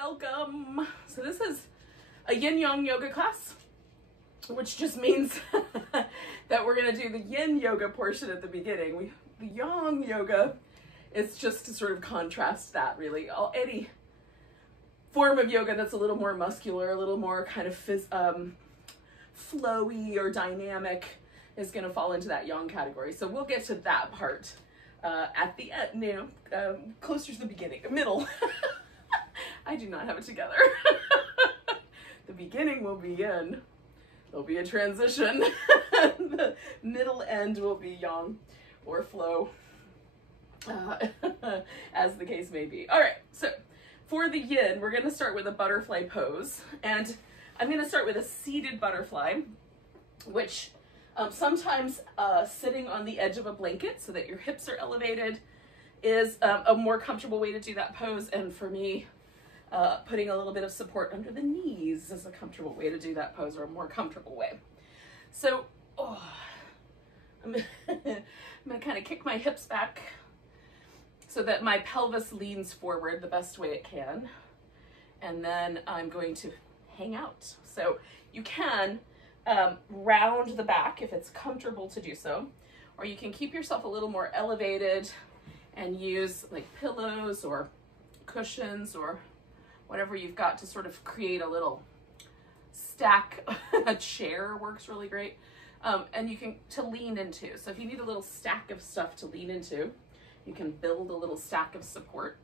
welcome. So this is a yin-yang yoga class, which just means that we're gonna do the yin yoga portion at the beginning. The yang yoga is just to sort of contrast that, really. Any form of yoga that's a little more muscular, a little more kind of flowy or dynamic is gonna fall into that yang category. So we'll get to that part at the end, closer to the beginning, middle. I do not have it together. The beginning will be yin. There'll be a transition. The middle end will be yang or flow, as the case may be. All right, so for the yin, we're gonna start with a butterfly pose. And I'm gonna start with a seated butterfly, which sometimes sitting on the edge of a blanket so that your hips are elevated is a more comfortable way to do that pose. And for me, putting a little bit of support under the knees is a comfortable way to do that pose, or a more comfortable way. So I'm gonna kind of kick my hips back so that my pelvis leans forward the best way it can. And then I'm going to hang out. So you can round the back if it's comfortable to do so, or you can keep yourself a little more elevated and use like pillows or cushions or whatever you've got to sort of create a little stack. A chair works really great. And you can to lean into. So if you need a little stack of stuff to lean into, you can build a little stack of support.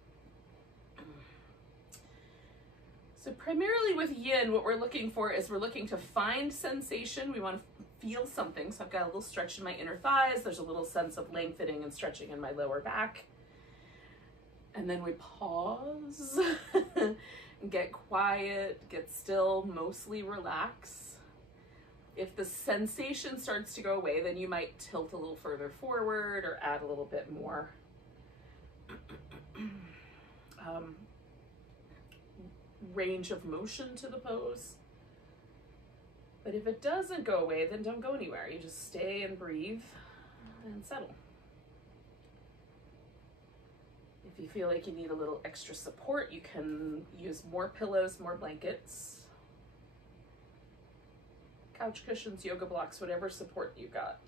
So primarily with yin, what we're looking for is we're looking to find sensation. We want to feel something. So I've got a little stretch in my inner thighs. There's a little sense of lengthening and stretching in my lower back. And then we pause, get quiet, get still, mostly relax. If the sensation starts to go away, then you might tilt a little further forward or add a little bit more range of motion to the pose. But if it doesn't go away, then don't go anywhere. You just stay and breathe and settle. If you feel like you need a little extra support, you can use more pillows, more blankets, couch cushions, yoga blocks, whatever support you got.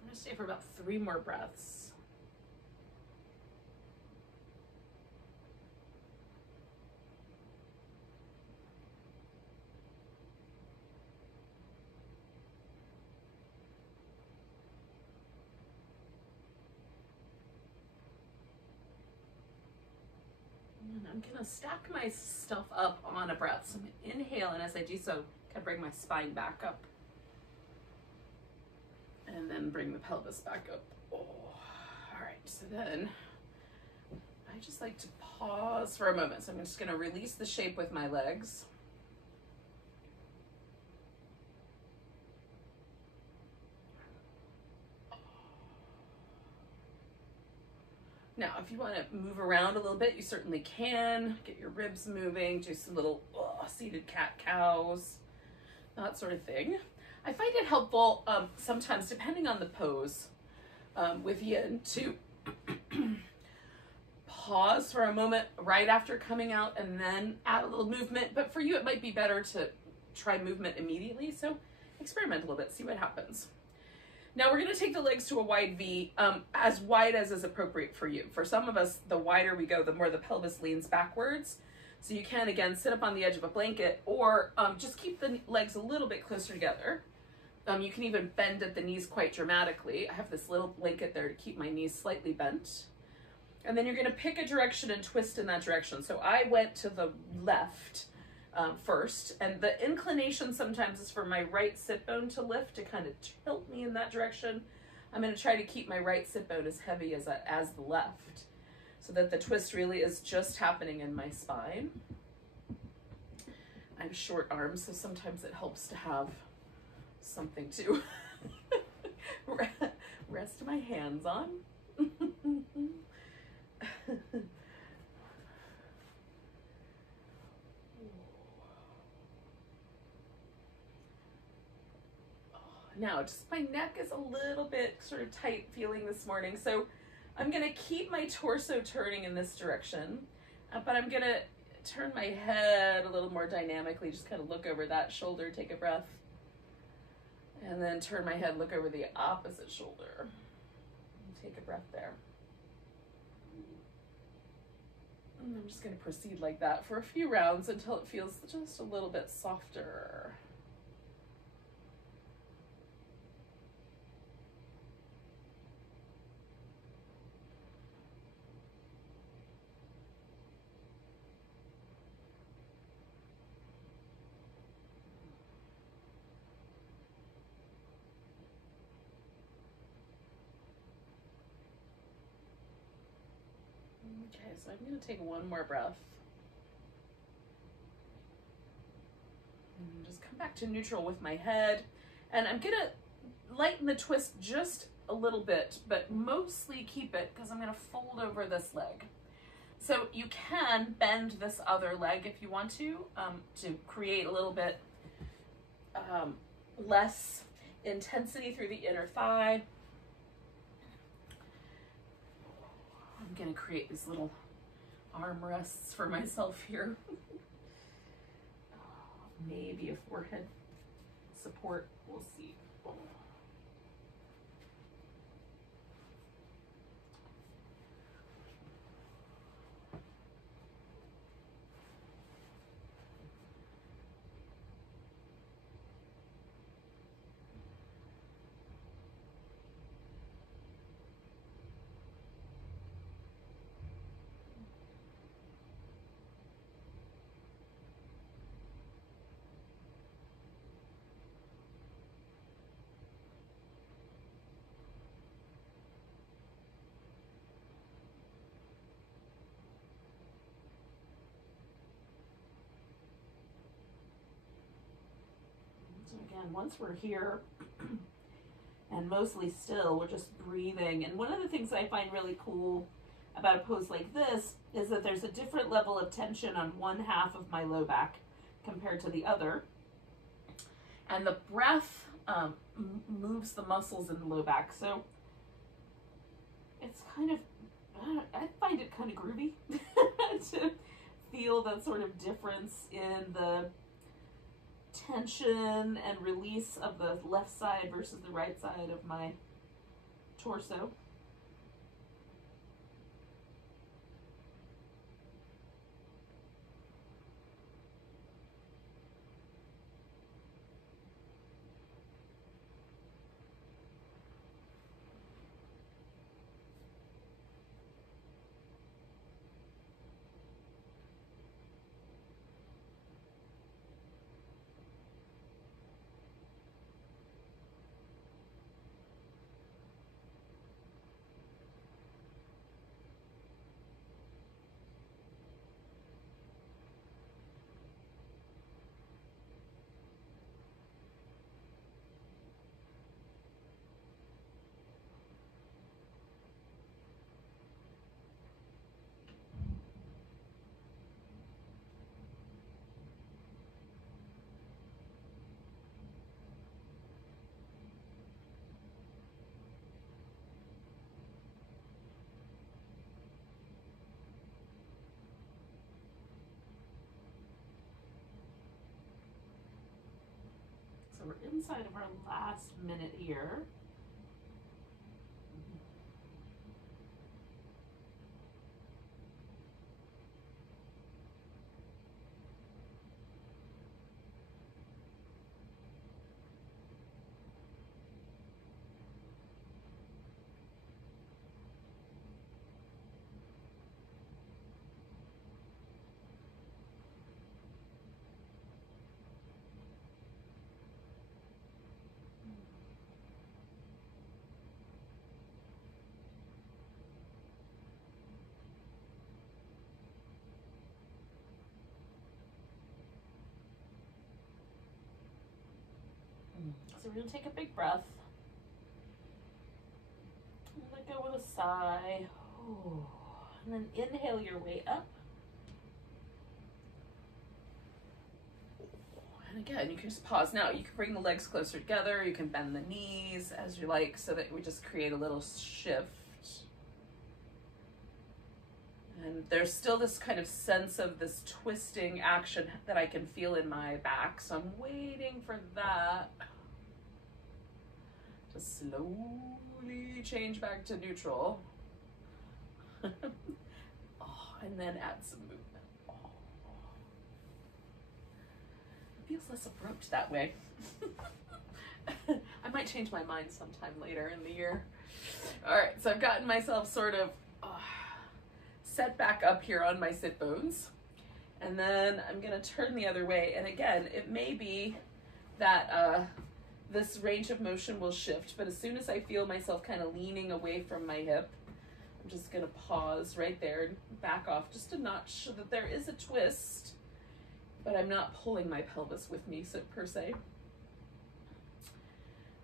I'm gonna stay for about 3 more breaths. And I'm gonna stack my stuff up on a breath. So I'm gonna inhale, and as I do so, kind of bring my spine back up. And then bring the pelvis back up. Oh, all right, so then I just like to pause for a moment. So I'm just gonna release the shape with my legs. Now, if you wanna move around a little bit, you certainly can. Get your ribs moving, do some little seated cat-cows, that sort of thing. I find it helpful sometimes, depending on the pose with yin, to pause for a moment right after coming out and then add a little movement. But for you, it might be better to try movement immediately. So experiment a little bit, see what happens. Now we're going to take the legs to a wide V, as wide as is appropriate for you. For some of us, the wider we go, the more the pelvis leans backwards. So you can, again, sit up on the edge of a blanket, or just keep the legs a little bit closer together. You can even bend at the knees quite dramatically. I have this little blanket there to keep my knees slightly bent. And then you're going to pick a direction and twist in that direction. So I went to the left first, and the inclination sometimes is for my right sit bone to lift to kind of tilt me in that direction. I'm going to try to keep my right sit bone as heavy as the left, so that the twist really is just happening in my spine. I have short arms, so sometimes it helps to have something to rest my hands on. Now, just my neck is a little bit sort of tight feeling this morning, so I'm going to keep my torso turning in this direction, but I'm going to turn my head a little more dynamically, just kind of look over that shoulder, take a breath, and then turn my head, look over the opposite shoulder, take a breath there. And I'm just going to proceed like that for a few rounds until it feels just a little bit softer. Okay, so I'm going to take one more breath. And just come back to neutral with my head. And I'm going to lighten the twist just a little bit, but mostly keep it because I'm going to fold over this leg. So you can bend this other leg if you want to create a little bit less intensity through the inner thigh. I'm going to create these little arm rests for myself here. Maybe a forehead support, we'll see. So again, once we're here and mostly still, we're just breathing. And one of the things I find really cool about a pose like this is that there's a different level of tension on one half of my low back compared to the other. And the breath moves the muscles in the low back. So it's kind of, I find it kind of groovy to feel that sort of difference in the tension and release of the left side versus the right side of my torso. inside of our last minute here. So we're going to take a big breath. Let go with a sigh. Ooh. And then inhale your way up. And again, you can just pause now. You can bring the legs closer together. You can bend the knees as you like so that we just create a little shift. And there's still this kind of sense of this twisting action that I can feel in my back. So I'm waiting for that to slowly change back to neutral. Oh, and then add some movement. Oh. It feels less abrupt that way. I might change my mind sometime later in the year. All right, so I've gotten myself sort of set back up here on my sit bones. And then I'm gonna turn the other way. And again, it may be that this range of motion will shift, but as soon as I feel myself kind of leaning away from my hip, I'm just gonna pause right there and back off just a notch so that there is a twist, but I'm not pulling my pelvis with me, so per se.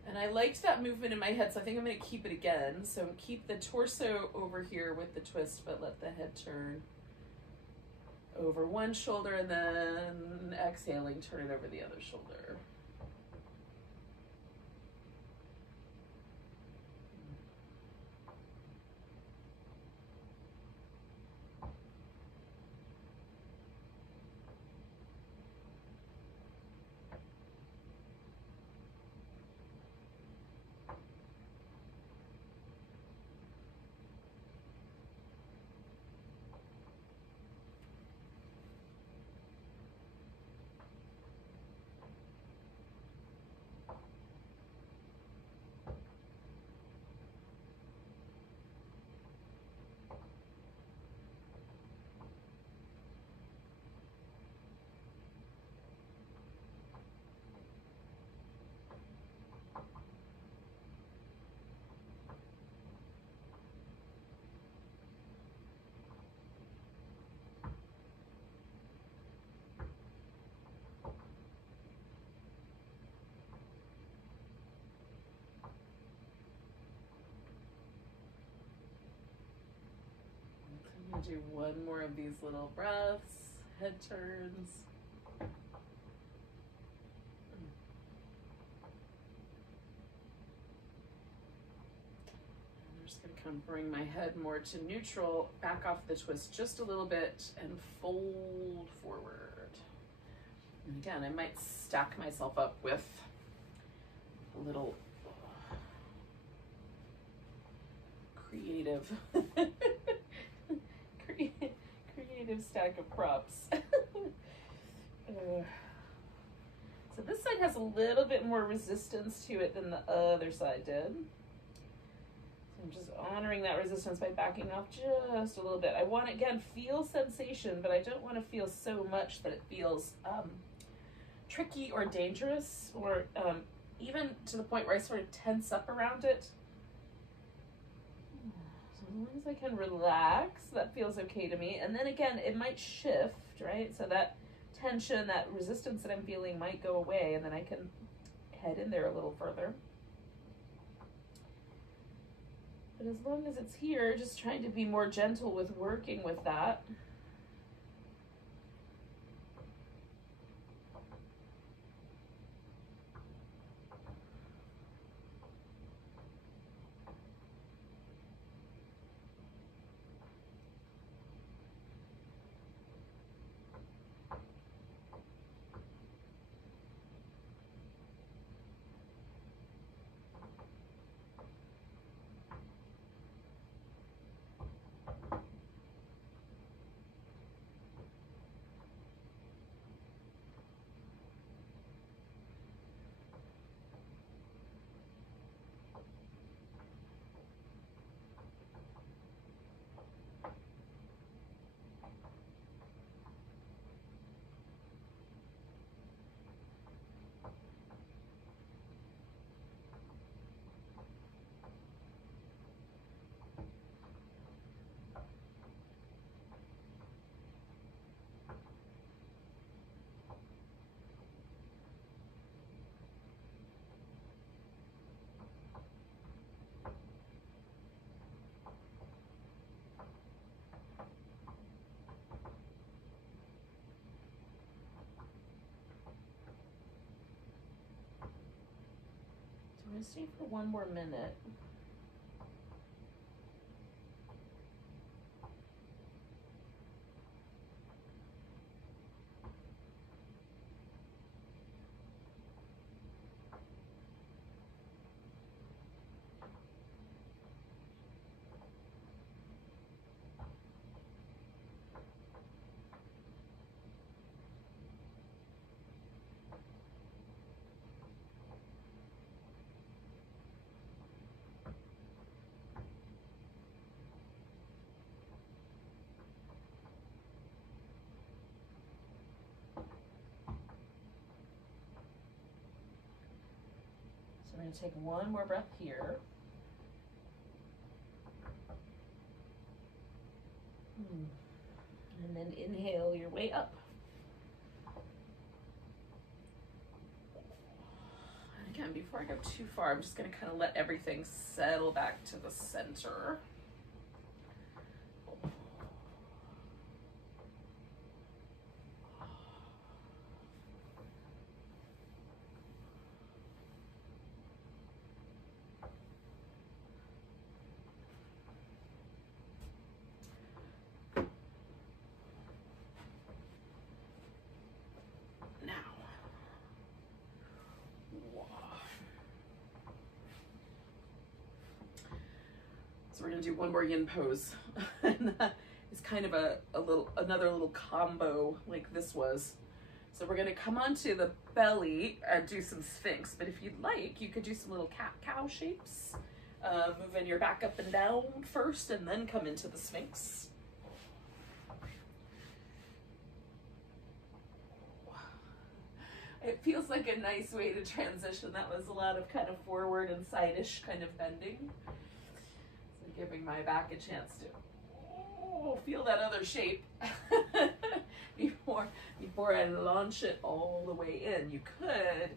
And I liked that movement in my head, so I think I'm gonna keep it again. So keep the torso over here with the twist, but let the head turn over one shoulder, and then exhaling, turn it over the other shoulder. Do one more of these little breaths, head turns. I'm just going to come bring my head more to neutral, back off the twist just a little bit, and fold forward. And again, I might stack myself up with a little creative creative stack of props. So this side has a little bit more resistance to it than the other side did. So I'm just honoring that resistance by backing off just a little bit. I want to, again, feel sensation, but I don't want to feel so much that it feels tricky or dangerous, or even to the point where I sort of tense up around it. As long as I can relax, that feels okay to me. And then again, it might shift, right? So that tension, that resistance that I'm feeling might go away, and then I can head in there a little further. But as long as it's here, just trying to be more gentle with working with that. gonna stay for one more minute. So we're going to take one more breath here. And then inhale your way up. And again, before I go too far, I'm just going to kind of let everything settle back to the center. So we're gonna do one more yin pose. And it's kind of another little combo like this was. So we're gonna come onto the belly and do some sphinx, but if you'd like, you could do some little cat-cow shapes. Moving your back up and down first and then come into the sphinx. It feels like a nice way to transition. That was a lot of kind of forward and side-ish kind of bending. So giving my back a chance to feel that other shape before I launch it all the way in. You could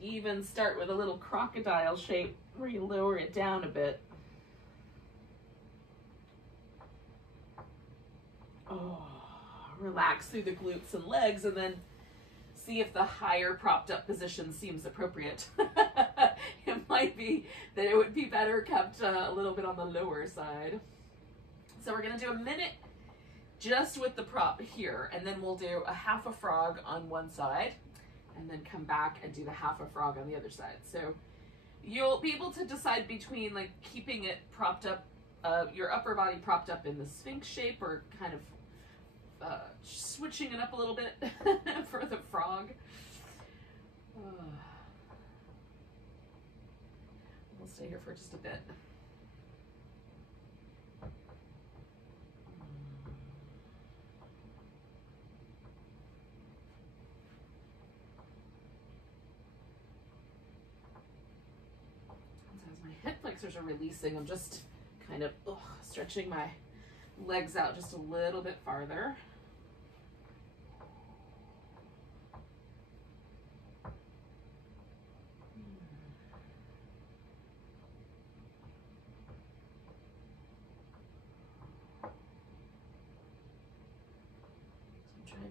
even start with a little crocodile shape where you lower it down a bit. Relax through the glutes and legs, and then see if the higher propped up position seems appropriate. It might be that it would be better kept a little bit on the lower side. So we're gonna do a minute just with the prop here, and then we'll do a half a frog on one side, and then come back and do the half a frog on the other side. So you'll be able to decide between like keeping it propped up, your upper body propped up in the sphinx shape, or kind of switching it up a little bit for the frog. We'll stay here for just a bit. As my hip flexors are releasing, I'm just kind of stretching my legs out just a little bit farther.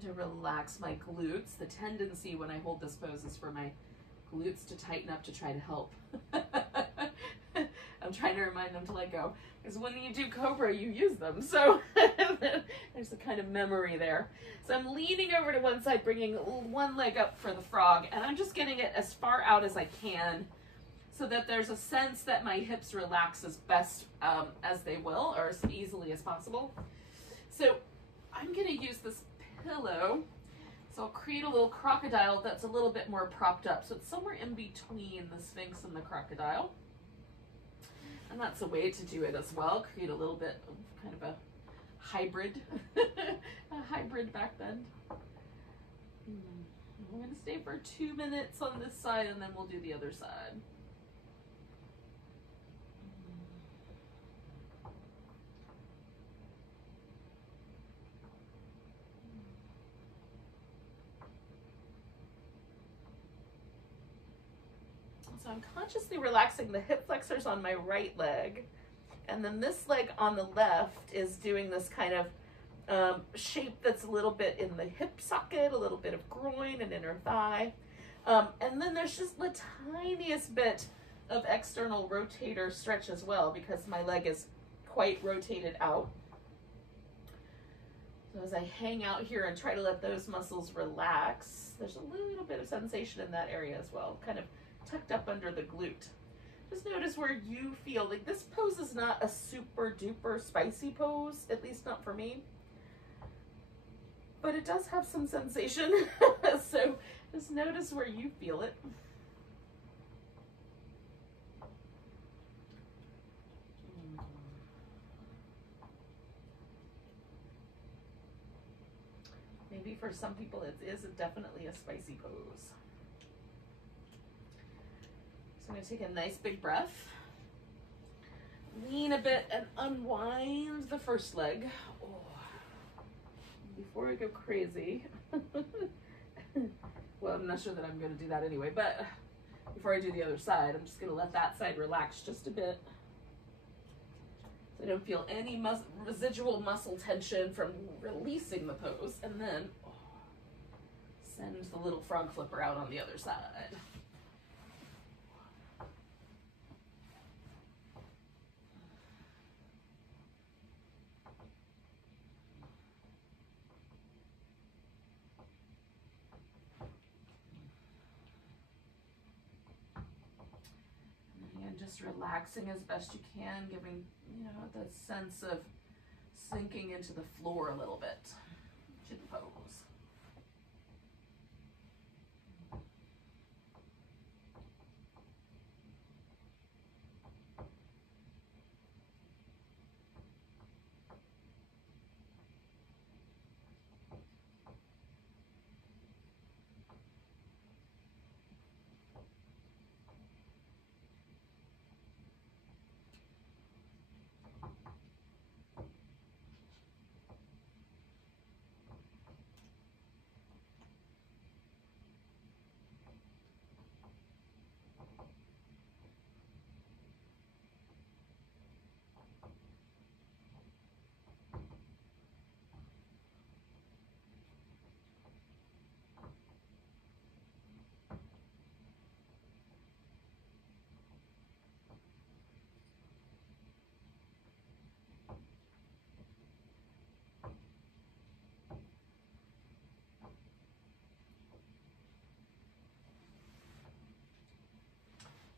To relax my glutes. The tendency when I hold this pose is for my glutes to tighten up to try to help. I'm trying to remind them to let go, because when you do cobra, you use them. So there's a kind of memory there. So I'm leaning over to one side, bringing one leg up for the frog, and I'm just getting it as far out as I can so that there's a sense that my hips relax as best as they will, or as easily as possible. So I'm going to use this pillow, so I'll create a little crocodile that's a little bit more propped up, so it's somewhere in between the sphinx and the crocodile, and that's a way to do it as well. Create a little bit of kind of a hybrid a hybrid back bend. I'm going to stay for 2 minutes on this side, and then we'll do the other side. So I'm consciously relaxing the hip flexors on my right leg, and then this leg on the left is doing this kind of shape that's a little bit in the hip socket, a little bit of groin and inner thigh. And then there's just the tiniest bit of external rotator stretch as well, because my leg is quite rotated out. So as I hang out here and try to let those muscles relax, there's a little bit of sensation in that area as well, kind of tucked up under the glute. Just notice where you feel. Like, this pose is not a super duper spicy pose, at least not for me, but it does have some sensation. So just notice where you feel it. Maybe for some people it is definitely a spicy pose. So I'm going to take a nice big breath, lean a bit, and unwind the first leg. Oh. Before I go crazy, well, I'm not sure that I'm going to do that anyway, but before I do the other side, I'm just going to let that side relax just a bit, so I don't feel any residual muscle tension from releasing the pose, and then send the little frog flipper out on the other side. And just relaxing as best you can, giving, you know, the sense of sinking into the floor a little bit to the pose.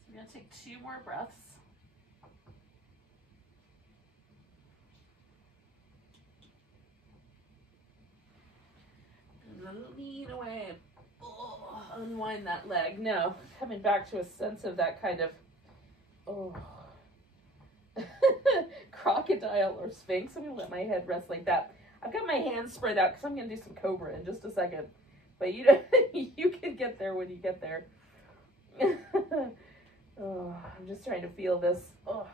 I'm going to take 2 more breaths. And then lean away. Oh, unwind that leg. Now, coming back to a sense of that kind of, crocodile or sphinx. I'm going to let my head rest like that. I've got my hands spread out because I'm going to do some cobra in just a second. But you know, you can get there when you get there. Oh, I'm just trying to feel this. Oh,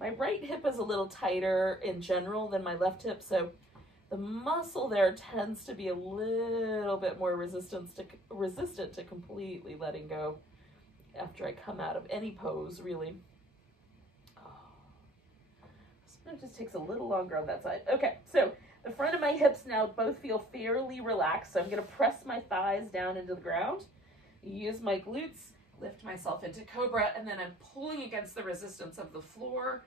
my right hip is a little tighter in general than my left hip, so the muscle there tends to be a little bit more resistant to completely letting go after I come out of any pose, really. Oh, it just takes a little longer on that side. Okay, so the front of my hips now both feel fairly relaxed, so I'm going to press my thighs down into the ground, use my glutes, lift myself into cobra, and then I'm pulling against the resistance of the floor,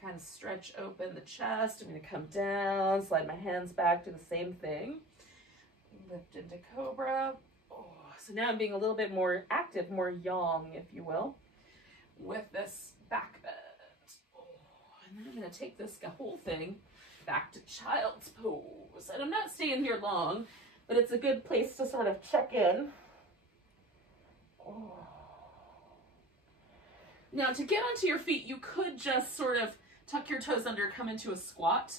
kind of stretch open the chest. I'm going to come down, slide my hands back, do the same thing, lift into cobra. Oh, so now I'm being a little bit more active, more yang, if you will, with this back bend. Oh, and then I'm going to take this whole thing back to child's pose. And I'm not staying here long, but it's a good place to sort of check in. Oh. Now, to get onto your feet, you could just sort of tuck your toes under, come into a squat,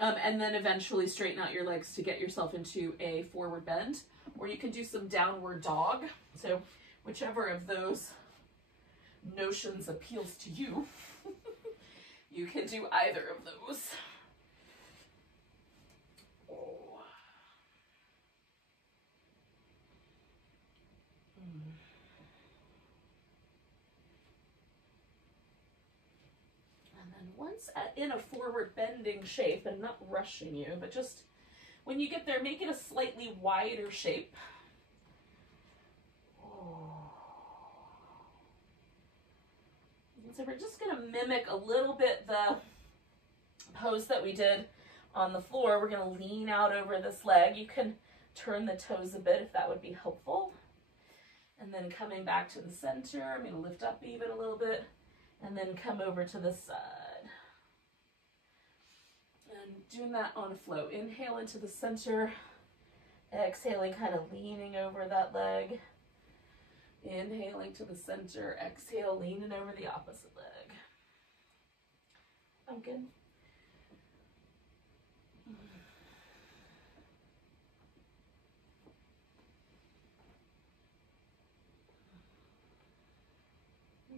and then eventually straighten out your legs to get yourself into a forward bend. Or you can do some downward dog. So whichever of those notions appeals to you, you can do either of those. Oh. And then once in a forward bending shape, and not rushing you, but just when you get there, make it a slightly wider shape. Oh. So we're just going to mimic a little bit the pose that we did on the floor. We're going to lean out over this leg. You can turn the toes a bit if that would be helpful. And then coming back to the center, I'm going to lift up even a little bit and then come over to the side. And doing that on a flow. Inhale into the center, exhaling, kind of leaning over that leg. Inhaling to the center, exhale, leaning over the opposite leg. Pumpkin.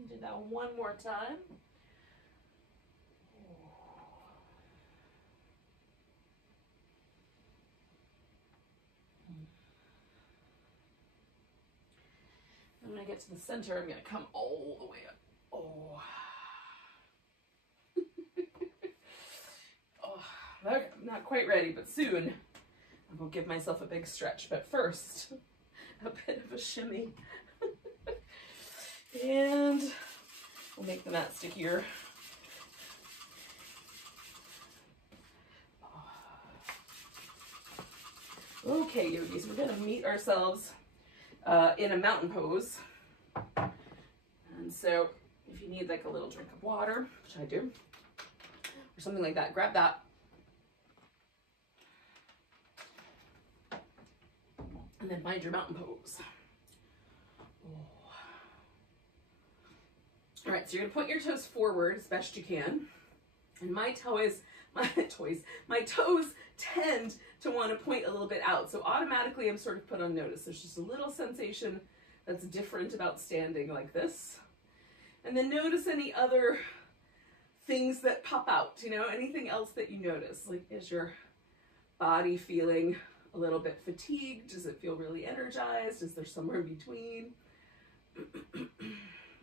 Do that one more time. And when I get to the center, I'm going to come all the way up. Oh. Oh, okay. I'm not quite ready, but soon I'm going to give myself a big stretch. But first, a bit of a shimmy. And we'll make the mat stickier. Okay, yogis, we're going to meet ourselves in a mountain pose. And so if you need like a little drink of water, which I do, or something like that, grab that. And then find your mountain pose. All right, so you're gonna point your toes forward as best you can. And my toes tend to want to point a little bit out. So automatically I'm sort of put on notice. There's just a little sensation that's different about standing like this. And then notice any other things that pop out, you know, anything else that you notice. Like, is your body feeling a little bit fatigued? Does it feel really energized? Is there somewhere in between?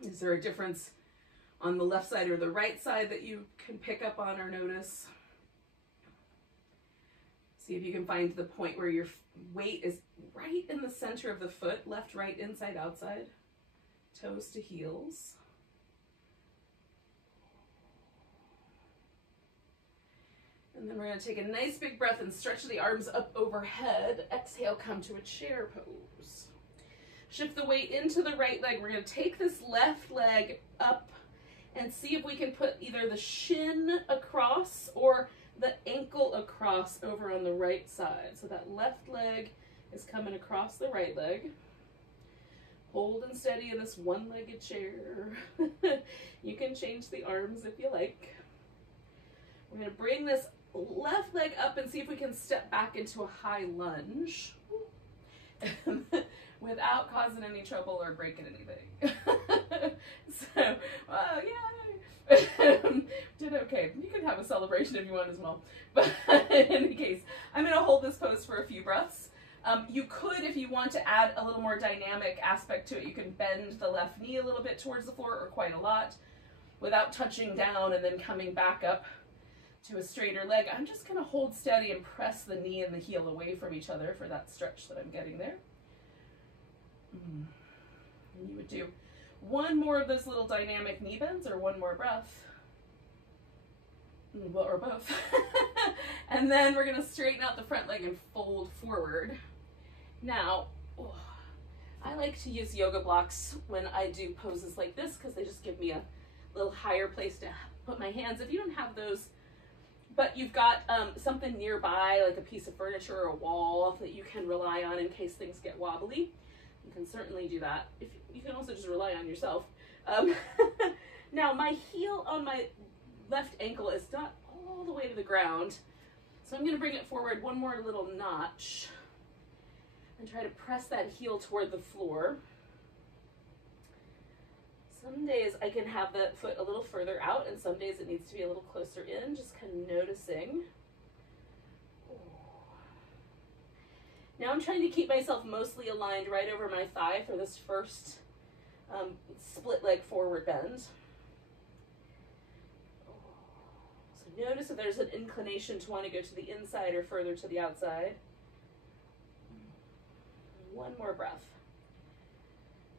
Is there a difference on the left side or the right side that you can pick up on or notice? See if you can find the point where your weight is right in the center of the foot, left, right, inside, outside, toes to heels. And then we're going to take a nice big breath and stretch the arms up overhead. Exhale, come to a chair pose. Shift the weight into the right leg. We're going to take this left leg up and see if we can put either the shin across or the ankle across over on the right side. So that left leg is coming across the right leg. Hold and steady in this one-legged chair. You can change the arms if you like. We're going to bring this left leg up and see if we can step back into a high lunge without causing any trouble or breaking anything. So, yeah, did okay. You can have a celebration if you want as well. But in any case, I'm going to hold this pose for a few breaths. You could, if you want to add a little more dynamic aspect to it, you can bend the left knee a little bit towards the floor, or quite a lot, without touching down and then coming back up to a straighter leg. I'm just going to hold steady and press the knee and the heel away from each other for that stretch that I'm getting there. And you would do one more of those little dynamic knee bends, or one more breath, or both. And then we're going to straighten out the front leg and fold forward. Now, I like to use yoga blocks when I do poses like this because they just give me a little higher place to put my hands. If you don't have those, but you've got something nearby, like a piece of furniture or a wall that you can rely on in case things get wobbly, you can certainly do that. If you can also just rely on yourself. Now, my heel on my left ankle is not all the way to the ground, so I'm going to bring it forward one more little notch and try to press that heel toward the floor. Some days I can have the foot a little further out, and some days it needs to be a little closer in, just kind of noticing. Now I'm trying to keep myself mostly aligned right over my thigh for this first split leg forward bend. So notice if there's an inclination to want to go to the inside or further to the outside. One more breath.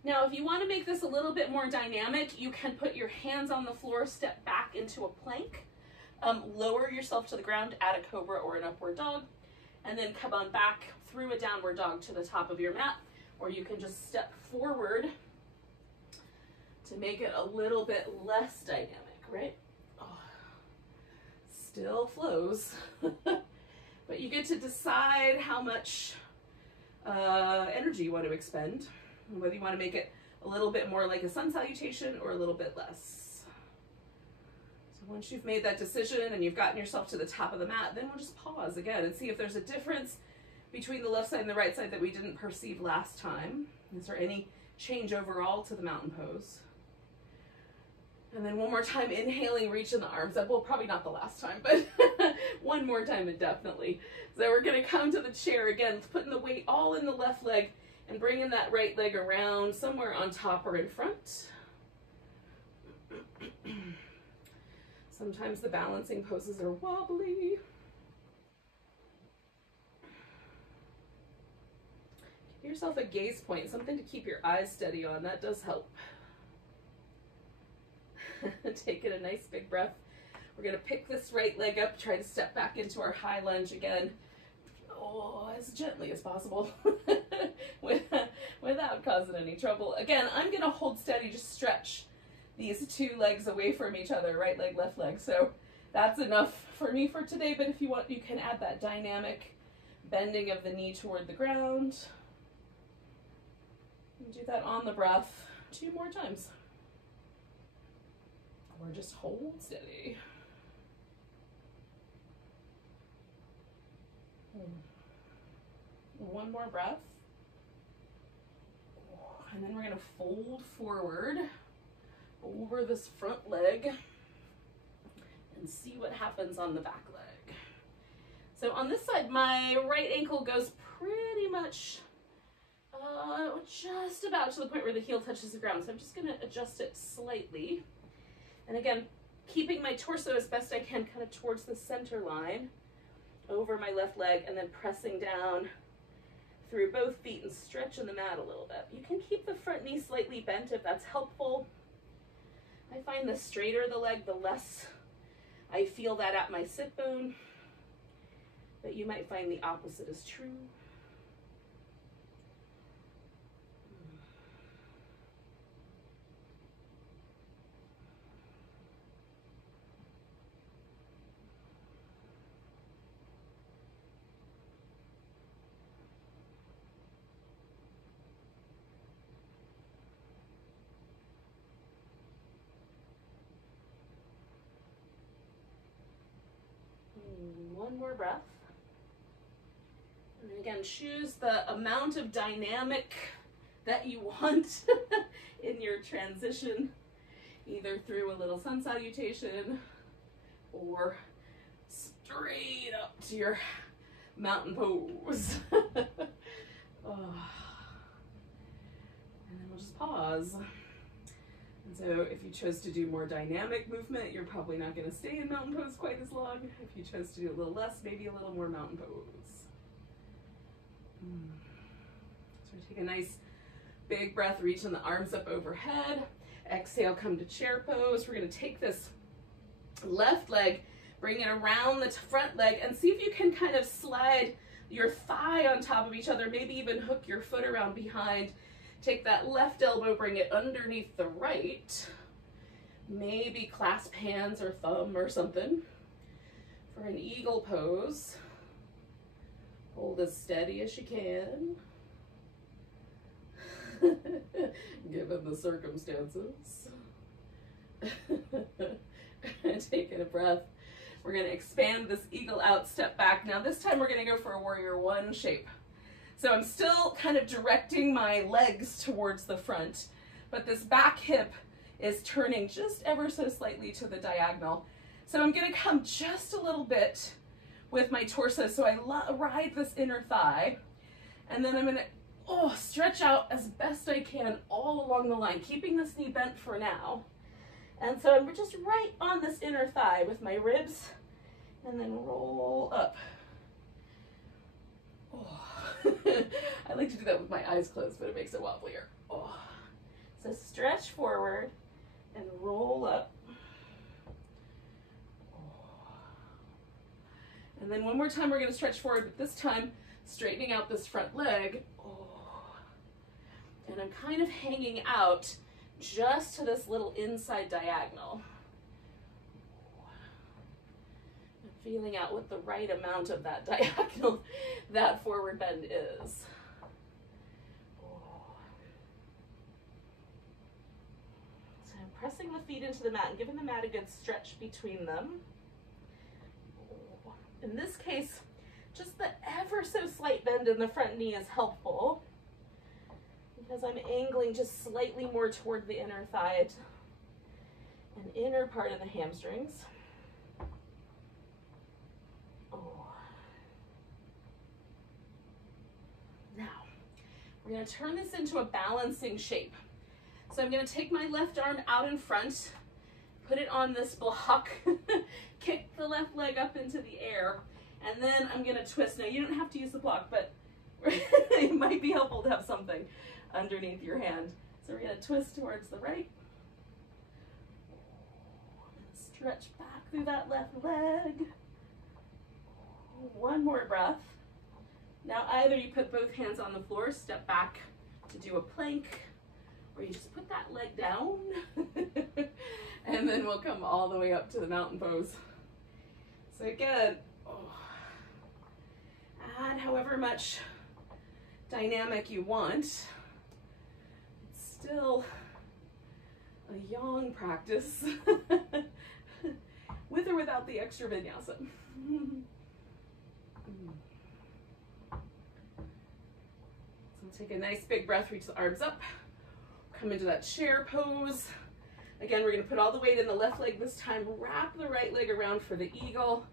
Now, if you want to make this a little bit more dynamic, you can put your hands on the floor, step back into a plank, lower yourself to the ground, add a cobra or an upward dog, and then come on back through a downward dog to the top of your mat, or you can just step forward to make it a little bit less dynamic, right? Oh, still flows, but you get to decide how much energy you want to expend, whether you want to make it a little bit more like a sun salutation or a little bit less. So once you've made that decision and you've gotten yourself to the top of the mat, then we'll just pause again and see if there's a difference between the left side and the right side that we didn't perceive last time. Is there any change overall to the mountain pose? And then one more time, inhaling, reaching the arms up. Well, probably not the last time, but one more time definitely. So we're gonna come to the chair again, putting the weight all in the left leg and bringing that right leg around somewhere on top or in front. Sometimes the balancing poses are wobbly. Give yourself a gaze point, something to keep your eyes steady on. That does help. Taking a nice big breath. We're gonna pick this right leg up, try to step back into our high lunge again. Oh, as gently as possible without causing any trouble. Again, I'm gonna hold steady, just stretch these two legs away from each other, right leg, left leg. So that's enough for me for today, but if you want, you can add that dynamic bending of the knee toward the ground. And do that on the breath 2 more times. Or just hold steady. One more breath. And then we're gonna fold forward over this front leg and see what happens on the back leg. So on this side, my right ankle goes pretty much just about to the point where the heel touches the ground. So I'm just gonna adjust it slightly. And again, keeping my torso as best I can kind of towards the center line over my left leg, and then pressing down through both feet and stretching the mat a little bit. You can keep the front knee slightly bent if that's helpful. I find the straighter the leg, the less I feel that at my sit bone, but you might find the opposite is true. One more breath. And again, choose the amount of dynamic that you want in your transition, either through a little sun salutation or straight up to your mountain pose. Oh. And then we'll just pause. And so if you chose to do more dynamic movement, you're probably not going to stay in mountain pose quite as long. If you chose to do a little less, maybe a little more mountain pose. So take a nice big breath, reaching the arms up overhead. Exhale, come to chair pose. We're going to take this left leg, bring it around the front leg, and see if you can kind of slide your thigh on top of each other, maybe even hook your foot around behind. Take that left elbow, bring it underneath the right. Maybe clasp hands or thumb or something for an eagle pose. Hold as steady as you can, given the circumstances. Taking a breath. We're going to expand this eagle out, step back. Now this time we're going to go for a warrior one shape. So I'm still kind of directing my legs towards the front, but this back hip is turning just ever so slightly to the diagonal. So I'm gonna come just a little bit with my torso. So I ride this inner thigh, and then I'm gonna stretch out as best I can all along the line, keeping this knee bent for now. And so I'm just right on this inner thigh with my ribs, and then roll up. I like to do that with my eyes closed, but it makes it wobblier. So stretch forward and roll up. And then one more time, we're going to stretch forward, but this time straightening out this front leg. And I'm kind of hanging out just to this little inside diagonal. And feeling out what the right amount of that diagonal, that forward bend is. So I'm pressing the feet into the mat and giving the mat a good stretch between them. In this case, just the ever so slight bend in the front knee is helpful because I'm angling just slightly more toward the inner thigh and inner part of the hamstrings. Now, we're going to turn this into a balancing shape. So I'm going to take my left arm out in front, put it on this block, kick the left leg up into the air, and then I'm going to twist. Now, you don't have to use the block, but it might be helpful to have something underneath your hand. So we're going to twist towards the right. Stretch back through that left leg. One more breath. Now, either you put both hands on the floor, step back to do a plank, or you just put that leg down. And then we'll come all the way up to the mountain pose. So again, add however much dynamic you want. It's still a yang practice, with or without the extra vinyasa. So take a nice big breath, reach the arms up, come into that chair pose. Again, we're going to put all the weight in the left leg this time. Wrap the right leg around for the eagle.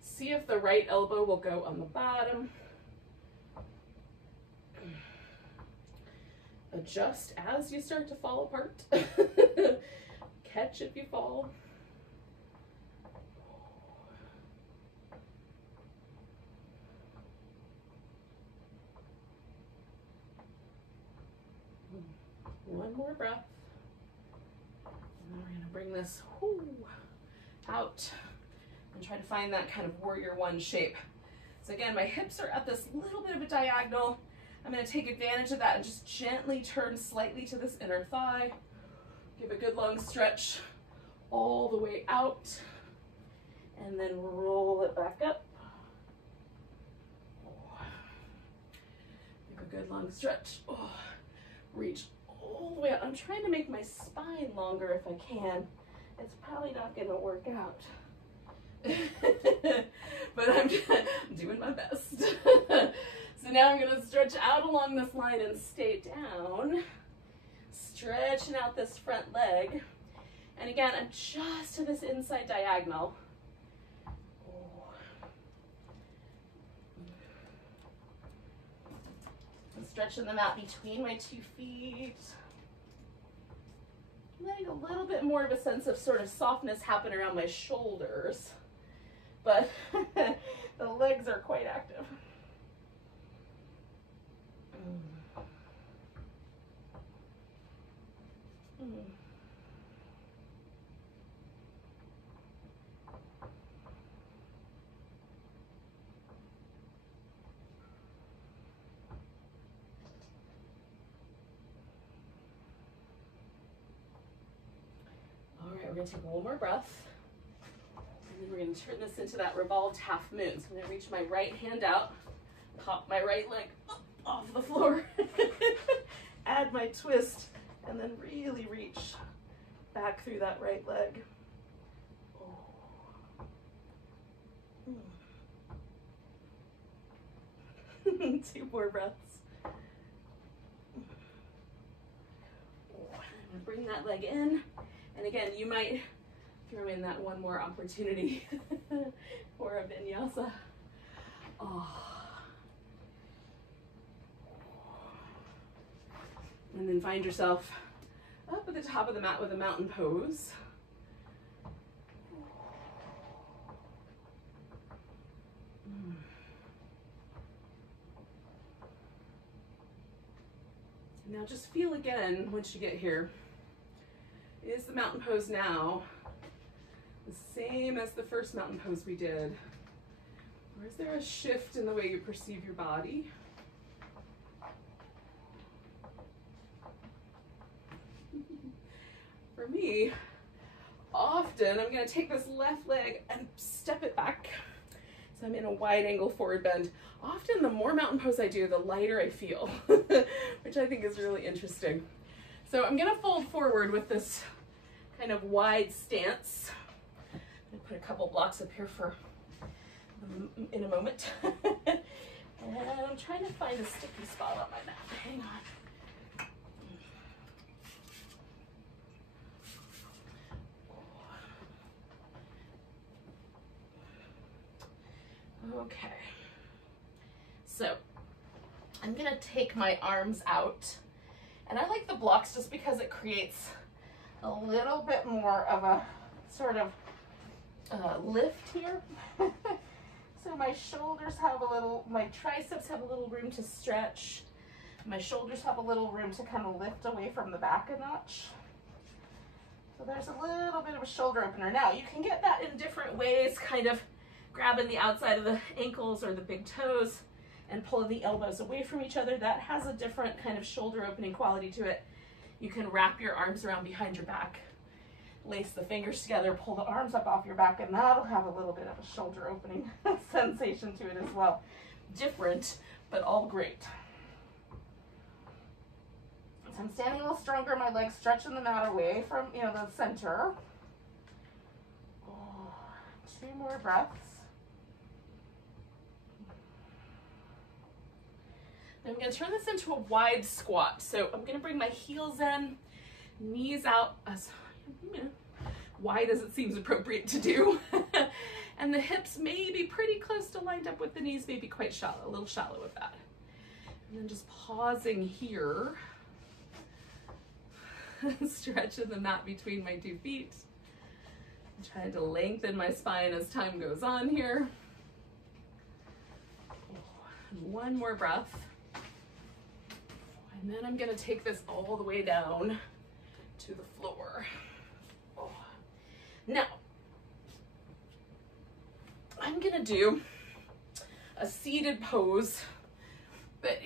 See if the right elbow will go on the bottom. Adjust as you start to fall apart. Catch if you fall. One more breath. And then we're going to bring this out and try to find that kind of warrior one shape. So again, my hips are at this little bit of a diagonal. I'm going to take advantage of that and just gently turn slightly to this inner thigh. Give a good long stretch all the way out. And then roll it back up. Give a good long stretch. Reach all the way out. I'm trying to make my spine longer if I can. It's probably not going to work out. But I'm doing my best. So now I'm going to stretch out along this line and stay down. Stretching out this front leg. And again, I'm just to this inside diagonal. I'm stretching them out between my 2 feet. Letting a little bit more of a sense of sort of softness happen around my shoulders. But the legs are quite active. All right, we're going to take one more breath. And then we're going to turn this into that revolved half moon. So I'm going to reach my right hand out, pop my right leg up off the floor, add my twist, and then really reach back through that right leg. 2 more breaths. I'm gonna bring that leg in. And again, you might throw in that one more opportunity for a vinyasa. And then find yourself up at the top of the mat with a mountain pose. Now just feel again once you get here. Is the mountain pose now the same as the first mountain pose we did? Or is there a shift in the way you perceive your body? For me, often I'm going to take this left leg and step it back. So I'm in a wide angle forward bend. Often the more mountain pose I do, the lighter I feel, which I think is really interesting. So I'm going to fold forward with this kind of wide stance. I'm going to put a couple blocks up here for in a moment. And I'm trying to find a sticky spot on my mat. Hang on. Okay, so I'm gonna take my arms out, and I like the blocks just because it creates a little bit more of a sort of lift here. So my shoulders have a little, my triceps have a little room to stretch. My shoulders have a little room to kind of lift away from the back a notch. So there's a little bit of a shoulder opener. Now you can get that in different ways, kind of grabbing the outside of the ankles or the big toes and pulling the elbows away from each other. That has a different kind of shoulder opening quality to it. You can wrap your arms around behind your back, lace the fingers together, pull the arms up off your back, and that'll have a little bit of a shoulder opening sensation to it as well. Different, but all great. So I'm standing a little stronger, my legs stretching the mat away from, the center. Oh, 2 more breaths. I'm going to turn this into a wide squat. So I'm going to bring my heels in, knees out as wide as it seems appropriate to do. And the hips may be pretty close to lined up with the knees, maybe quite shallow, a little shallow with that. And then just pausing here, stretching the mat between my 2 feet. I'm trying to lengthen my spine as time goes on here. And 1 more breath. And then I'm going to take this all the way down to the floor. Oh. Now, I'm going to do a seated pose that,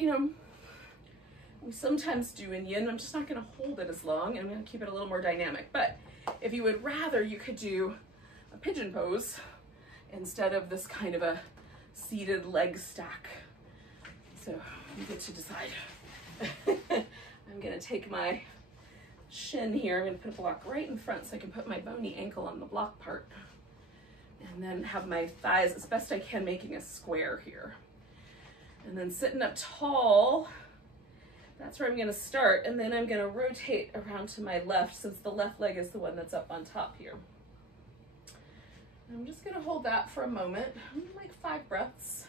we sometimes do in yin. I'm just not going to hold it as long. I'm going to keep it a little more dynamic. But if you would rather, you could do a pigeon pose instead of this kind of a seated leg stack. So you get to decide. I'm going to take my shin here. I'm going to put a block right in front so I can put my bony ankle on the block part. And then have my thighs as best I can making a square here. And then sitting up tall, that's where I'm going to start. And then I'm going to rotate around to my left since the left leg is the one that's up on top here. I'm just going to hold that for a moment, like 5 breaths.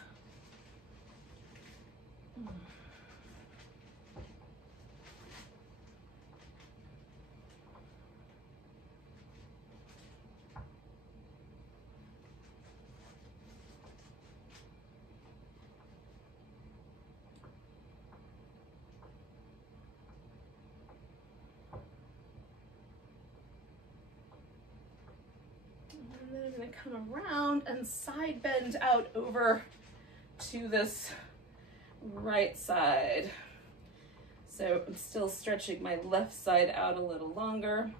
And then I'm going to come around and side bend out over to this right side. So I'm still stretching my left side out a little longer.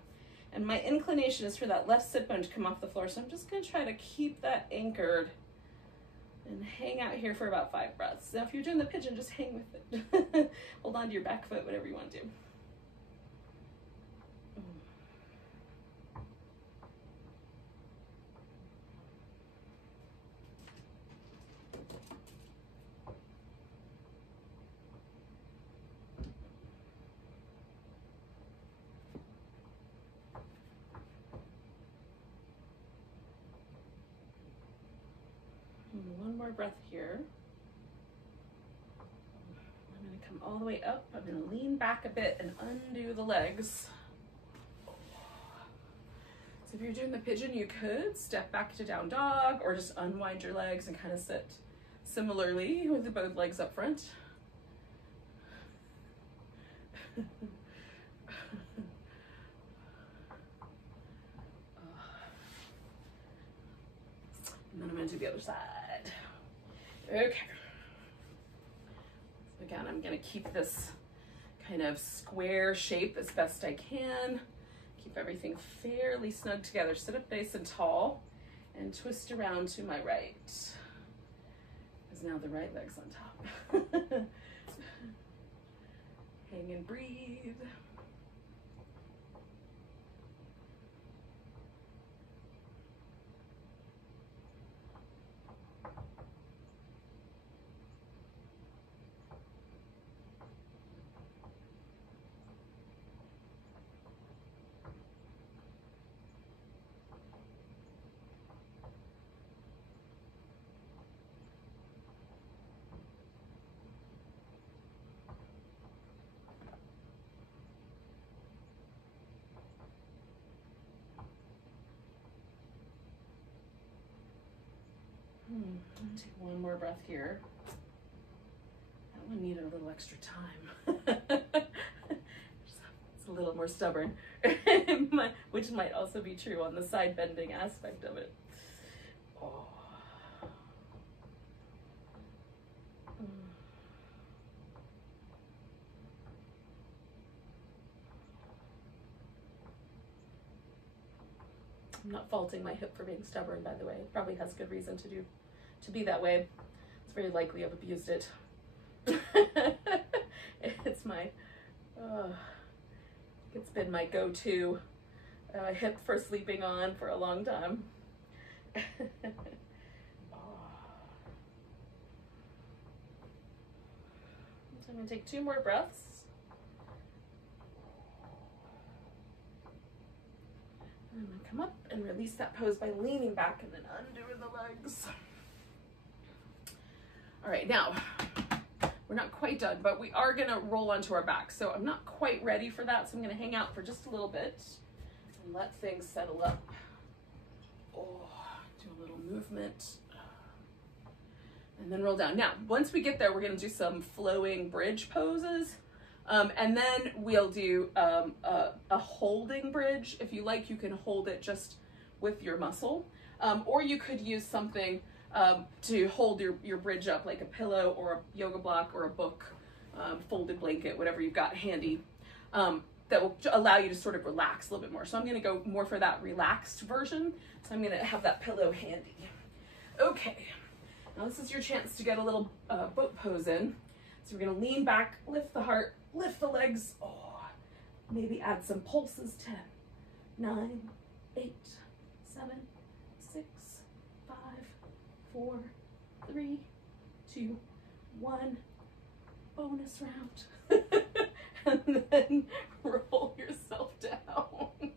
And my inclination is for that left sit bone to come off the floor. So I'm just going to try to keep that anchored and hang out here for about 5 breaths. Now if you're doing the pigeon, just hang with it. Hold on to your back foot, whatever you want to do. One more breath here. I'm going to come all the way up. I'm going to lean back a bit and undo the legs. So if you're doing the pigeon, you could step back to down dog or just unwind your legs and kind of sit similarly with both legs up front. And then I'm going to do the other side. Okay. Again, I'm going to keep this kind of square shape as best I can. Keep everything fairly snug together. Sit up nice and tall and twist around to my right. Because now the right leg's on top. Hang and breathe. I'm gonna take one more breath here. That one needed a little extra time. It's a little more stubborn, which might also be true on the side bending aspect of it. Oh. I'm not faulting my hip for being stubborn, by the way. It probably has good reason to be that way. It's very likely I've abused it. It's my, it's been my go-to hip for sleeping on for a long time. So I'm gonna take 2 more breaths. And I'm gonna come up and release that pose by leaning back and then undoing the legs. All right, now, we're not quite done, but we are gonna roll onto our back. So I'm not quite ready for that, so I'm gonna hang out for just a little bit and let things settle up. Oh, do a little movement. And then roll down. Now, once we get there, we're gonna do some flowing bridge poses. And then we'll do a holding bridge. If you like, you can hold it just with your muscle. Or you could use something to hold your bridge up, like a pillow or a yoga block or a book, folded blanket, whatever you've got handy, that will allow you to sort of relax a little bit more. So I'm gonna go more for that relaxed version. So I'm gonna have that pillow handy. Okay, now this is your chance to get a little boat pose in. So we're gonna lean back, lift the heart, lift the legs. Oh, maybe add some pulses. 10, 9, 8, 7, 6, 5, 4, 3, 2, 1. Bonus round. And then roll yourself down.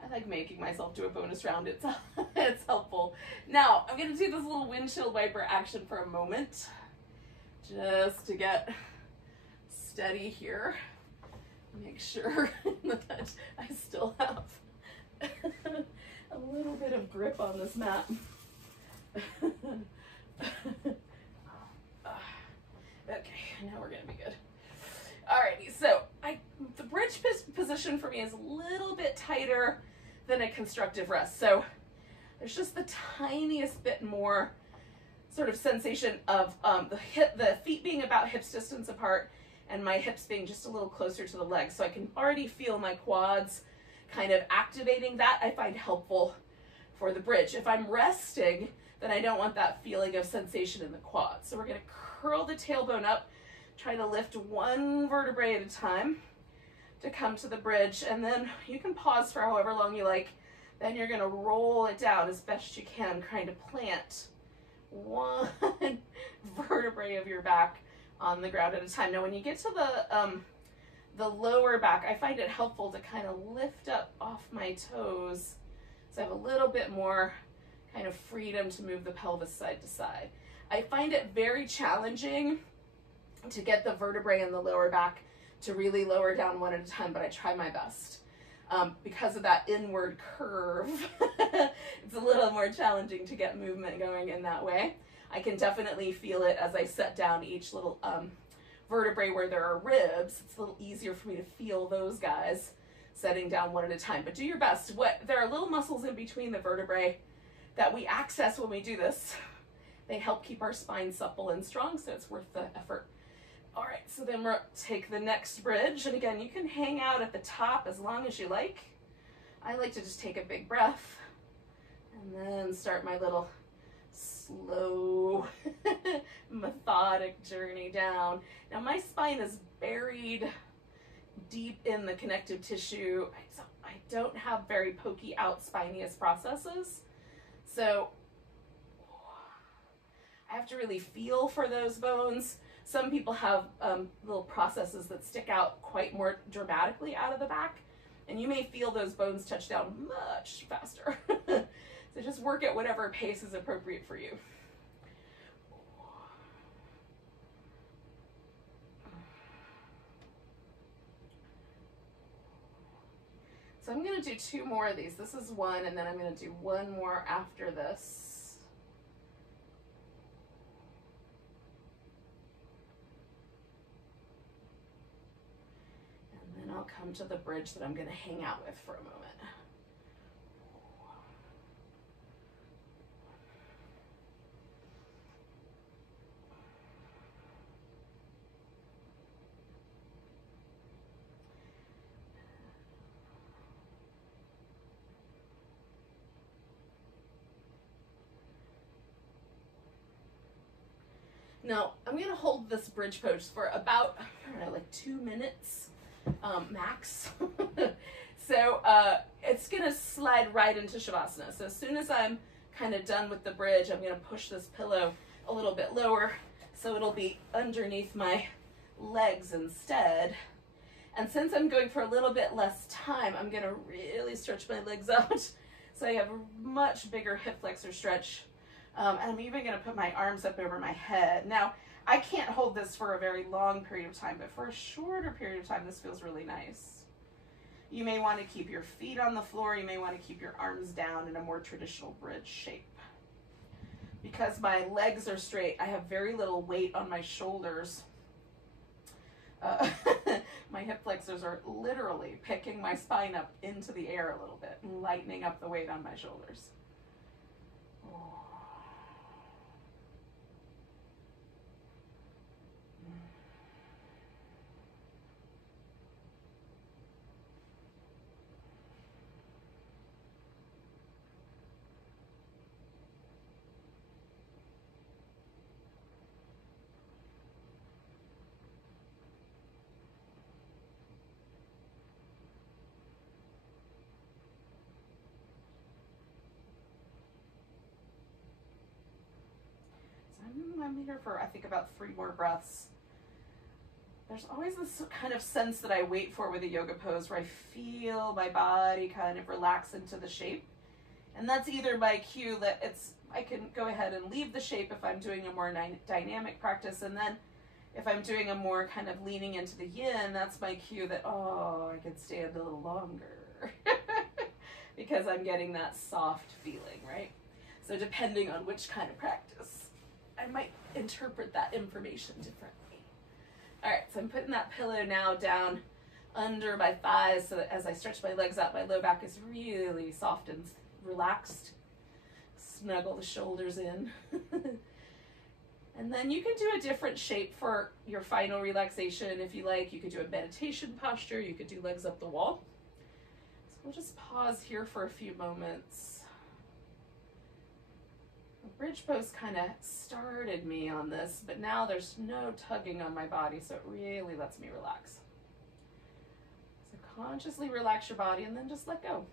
I like making myself do a bonus round. It's helpful. Now, I'm going to do this little windshield wiper action for a moment, just to get steady here. Make sure that I still have a little bit of grip on this mat. Okay, now we're going to be good. Alrighty, so the bridge position for me is a little bit tighter than a constructive rest. So there's just the tiniest bit more sort of sensation of the feet being about hips distance apart and my hips being just a little closer to the legs. So I can already feel my quads kind of activating that. I find helpful for the bridge. If I'm resting, then I don't want that feeling of sensation in the quads. So we're gonna curl the tailbone up, try to lift one vertebrae at a time to come to the bridge, and then you can pause for however long you like. Then you're gonna roll it down as best you can, trying to plant one vertebrae of your back on the ground at a time. Now, when you get to the lower back, I find it helpful to kind of lift up off my toes, so I have a little bit more kind of freedom to move the pelvis side to side. I find it very challenging to get the vertebrae in the lower back to really lower down one at a time, but I try my best. Because of that inward curve, it's a little more challenging to get movement going in that way. I can definitely feel it as I set down each little vertebrae where there are ribs. It's a little easier for me to feel those guys setting down one at a time, but do your best. There are little muscles in between the vertebrae that we access when we do this. They help keep our spine supple and strong, so it's worth the effort. All right, so then we'll take the next bridge, and again, you can hang out at the top as long as you like. I like to just take a big breath and then start my little slow, methodic journey down. Now my spine is buried deep in the connective tissue. I don't have very pokey out spinious processes, so I have to really feel for those bones. Some people have little processes that stick out quite more dramatically out of the back, and you may feel those bones touch down much faster. So just work at whatever pace is appropriate for you. So I'm going to do 2 more of these. This is one, and then I'm going to do 1 more after this. And then I'll come to the bridge that I'm going to hang out with for a moment. Now, I'm going to hold this bridge pose for about, I don't know, like 2 minutes max. So it's going to slide right into Shavasana. So as soon as I'm kind of done with the bridge, I'm going to push this pillow a little bit lower so it'll be underneath my legs instead. And since I'm going for a little bit less time, I'm going to really stretch my legs out so I have a much bigger hip flexor stretch. And I'm even going to put my arms up over my head. Now, I can't hold this for a very long period of time, but for a shorter period of time, this feels really nice. You may want to keep your feet on the floor. You may want to keep your arms down in a more traditional bridge shape. Because my legs are straight, I have very little weight on my shoulders. My hip flexors are literally picking my spine up into the air a little bit, lightening up the weight on my shoulders. I'm here for, I think, about 3 more breaths. There's always this kind of sense that I wait for with a yoga pose where I feel my body kind of relax into the shape. And that's either my cue that I can go ahead and leave the shape if I'm doing a more dynamic practice. And then if I'm doing a more kind of leaning into the yin, that's my cue that, oh, I could stand a little longer because I'm getting that soft feeling, right? So depending on which kind of practice, I might interpret that information differently. All right, so I'm putting that pillow now down under my thighs so that as I stretch my legs out, my low back is really soft and relaxed. Snuggle the shoulders in. And then you can do a different shape for your final relaxation if you like. You could do a meditation posture. You could do legs up the wall. So we'll just pause here for a few moments. Bridge pose kind of started me on this, but now there's no tugging on my body, so it really lets me relax. So consciously relax your body and then just let go.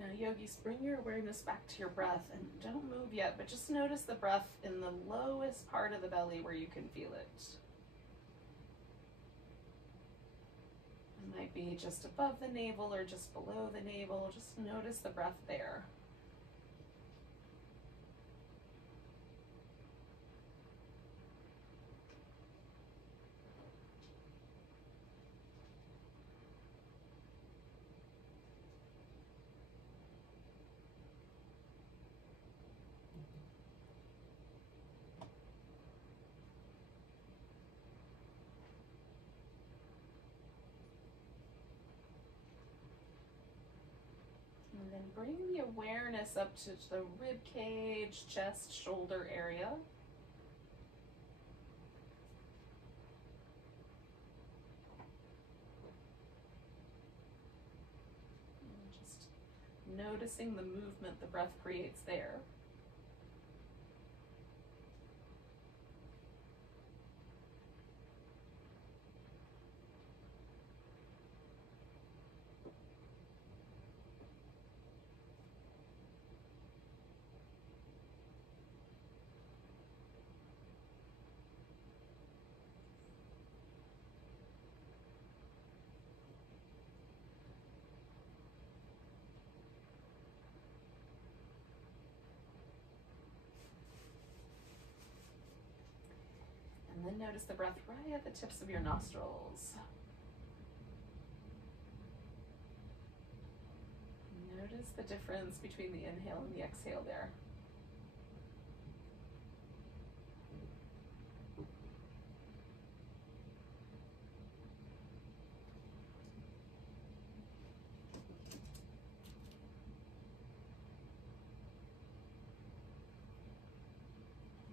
Now, yogis, bring your awareness back to your breath and don't move yet, but just notice the breath in the lowest part of the belly where you can feel it. It might be just above the navel or just below the navel. Just notice the breath there. And then bring the awareness up to the rib cage, chest, shoulder area. And just noticing the movement the breath creates there. And then notice the breath right at the tips of your nostrils. Notice the difference between the inhale and the exhale there.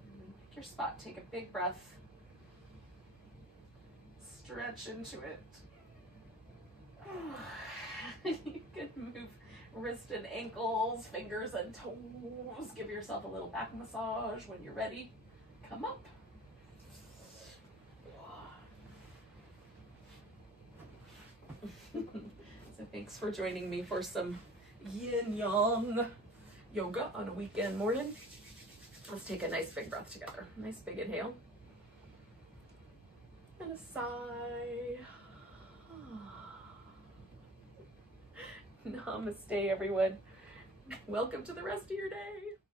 And then pick your spot, take a big breath. Stretch into it. You can move wrist and ankles, fingers and toes. Give yourself a little back massage when you're ready. Come up. So thanks for joining me for some yin yang yoga on a weekend morning. Let's take a nice big breath together. Nice big inhale. And a sigh. Namaste, everyone. Welcome to the rest of your day.